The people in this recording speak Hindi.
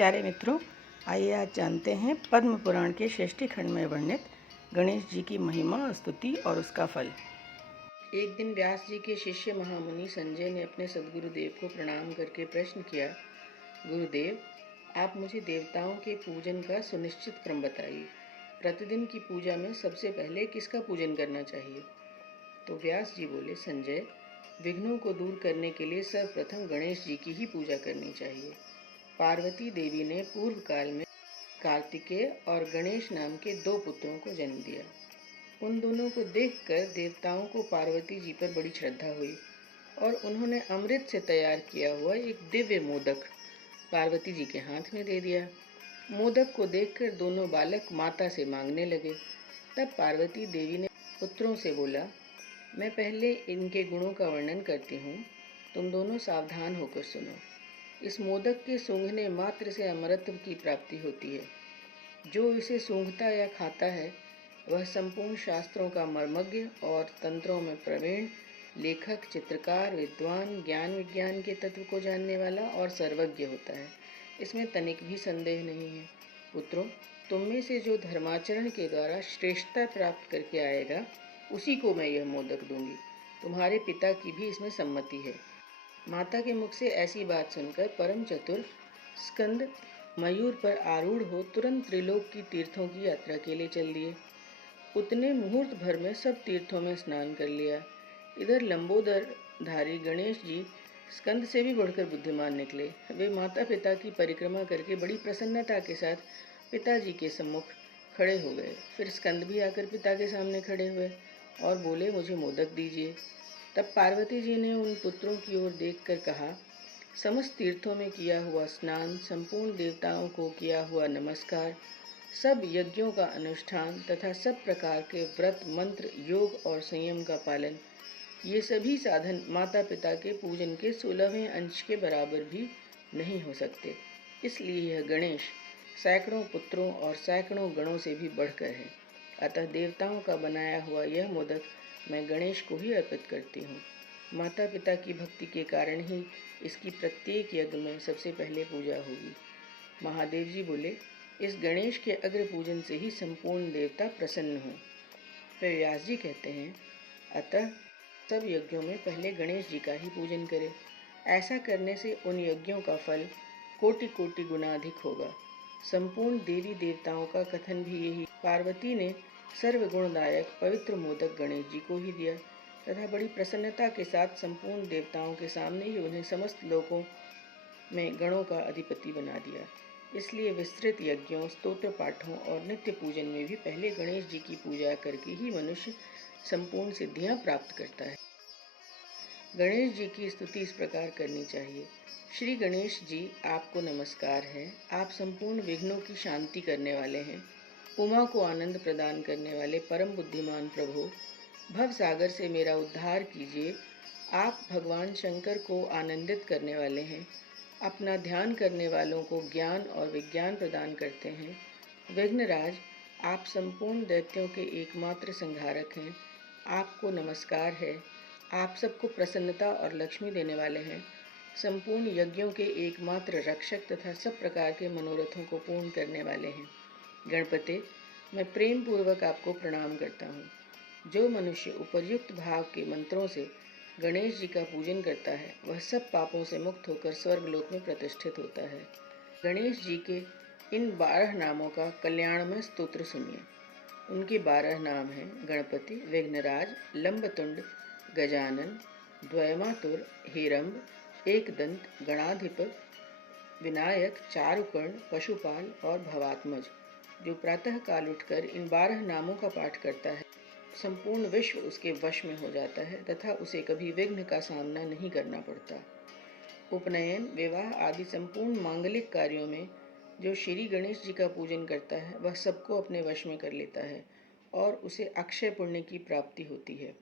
प्यारे मित्रों, आइए आज जानते हैं पद्म पुराण के षष्ठी खंड में वर्णित गणेश जी की महिमा, स्तुति और उसका फल। एक दिन व्यास जी के शिष्य महामुनि संजय ने अपने सद्गुरुदेव को प्रणाम करके प्रश्न किया, गुरुदेव, आप मुझे देवताओं के पूजन का सुनिश्चित क्रम बताइए। प्रतिदिन की पूजा में सबसे पहले किसका पूजन करना चाहिए? तो व्यास जी बोले, संजय, विघ्नों को दूर करने के लिए सर्वप्रथम गणेश जी की ही पूजा करनी चाहिए। पार्वती देवी ने पूर्व काल में कार्तिकेय और गणेश नाम के 2 पुत्रों को जन्म दिया। उन दोनों को देखकर देवताओं को पार्वती जी पर बड़ी श्रद्धा हुई और उन्होंने अमृत से तैयार किया हुआ एक दिव्य मोदक पार्वती जी के हाथ में दे दिया। मोदक को देखकर दोनों बालक माता से मांगने लगे। तब पार्वती देवी ने पुत्रों से बोला, मैं पहले इनके गुणों का वर्णन करती हूँ, तुम दोनों सावधान होकर सुनो। इस मोदक के सूंघने मात्र से अमरत्व की प्राप्ति होती है। जो इसे सूंघता या खाता है वह संपूर्ण शास्त्रों का मर्मज्ञ और तंत्रों में प्रवीण लेखक, चित्रकार, विद्वान, ज्ञान विज्ञान के तत्व को जानने वाला और सर्वज्ञ होता है। इसमें तनिक भी संदेह नहीं है। पुत्रों, तुम में से जो धर्माचरण के द्वारा श्रेष्ठता प्राप्त करके आएगा उसी को मैं यह मोदक दूंगी। तुम्हारे पिता की भी इसमें सम्मति है। माता के मुख से ऐसी बात सुनकर परम चतुर स्कंद मयूर पर आरूढ़ हो तुरंत त्रिलोक की तीर्थों की यात्रा के लिए चल दिए। उतने मुहूर्त भर में सब तीर्थों में स्नान कर लिया। इधर लंबोदर धारी गणेश जी स्कंद से भी बढ़कर बुद्धिमान निकले। वे माता पिता की परिक्रमा करके बड़ी प्रसन्नता के साथ पिताजी के सम्मुख खड़े हो गए। फिर स्कंद भी आकर पिता के सामने खड़े हुए और बोले, मुझे मोदक दीजिए। तब पार्वती जी ने उन पुत्रों की ओर देखकर कहा, समस्त तीर्थों में किया हुआ स्नान, संपूर्ण देवताओं को किया हुआ नमस्कार, सब यज्ञों का अनुष्ठान तथा सब प्रकार के व्रत, मंत्र, योग और संयम का पालन, ये सभी साधन माता पिता के पूजन के 16वें अंश के बराबर भी नहीं हो सकते। इसलिए यह गणेश सैकड़ों पुत्रों और सैकड़ों गणों से भी बढ़कर है। अतः देवताओं का बनाया हुआ यह मोदक मैं गणेश को ही अर्पित करती हूँ। माता पिता की भक्ति के कारण ही इसकी प्रत्येक यज्ञ में सबसे पहले पूजा होगी। महादेव जी बोले, इस गणेश के अग्र पूजन से ही संपूर्ण देवता प्रसन्न हों। फिर व्यास जी कहते हैं, अतः सब यज्ञों में पहले गणेश जी का ही पूजन करें। ऐसा करने से उन यज्ञों का फल कोटि कोटि गुना अधिक होगा। संपूर्ण देवी देवताओं का कथन भी यही। पार्वती ने सर्वगुणदायक पवित्र मोदक गणेश जी को ही दिया तथा बड़ी प्रसन्नता के साथ संपूर्ण देवताओं के सामने ही उन्हें समस्त लोकों में गणों का अधिपति बना दिया। इसलिए विस्तृत यज्ञों, स्तोत्र पाठों और नित्य पूजन में भी पहले गणेश जी की पूजा करके ही मनुष्य संपूर्ण सिद्धियां प्राप्त करता है। गणेश जी की स्तुति इस प्रकार करनी चाहिए। श्री गणेश जी, आपको नमस्कार है। आप संपूर्ण विघ्नों की शांति करने वाले हैं। उमा को आनंद प्रदान करने वाले परम बुद्धिमान प्रभु, भव सागर से मेरा उद्धार कीजिए। आप भगवान शंकर को आनंदित करने वाले हैं। अपना ध्यान करने वालों को ज्ञान और विज्ञान प्रदान करते हैं। विघ्नराज, आप संपूर्ण दैत्यों के एकमात्र संहारक हैं। आपको नमस्कार है। आप सबको प्रसन्नता और लक्ष्मी देने वाले हैं। संपूर्ण यज्ञों के एकमात्र रक्षक तथा सब प्रकार के मनोरथों को पूर्ण करने वाले हैं। गणपते, मैं प्रेम पूर्वक आपको प्रणाम करता हूँ। जो मनुष्य उपर्युक्त भाव के मंत्रों से गणेश जी का पूजन करता है वह सब पापों से मुक्त होकर स्वर्गलोक में प्रतिष्ठित होता है। गणेश जी के इन 12 नामों का कल्याणमय स्तोत्र सुनिए। उनके 12 नाम हैं गणपति, विघ्नराज, लंबतुंड, गजानन, द्वयमातुर, हेरंब, एकदंत, गणाधिप, विनायक, चारुकर्ण, पशुपाल और भवात्मज। जो प्रातः काल उठकर इन 12 नामों का पाठ करता है संपूर्ण विश्व उसके वश में हो जाता है तथा उसे कभी विघ्न का सामना नहीं करना पड़ता। उपनयन, विवाह आदि संपूर्ण मांगलिक कार्यों में जो श्री गणेश जी का पूजन करता है वह सबको अपने वश में कर लेता है और उसे अक्षय पुण्य की प्राप्ति होती है।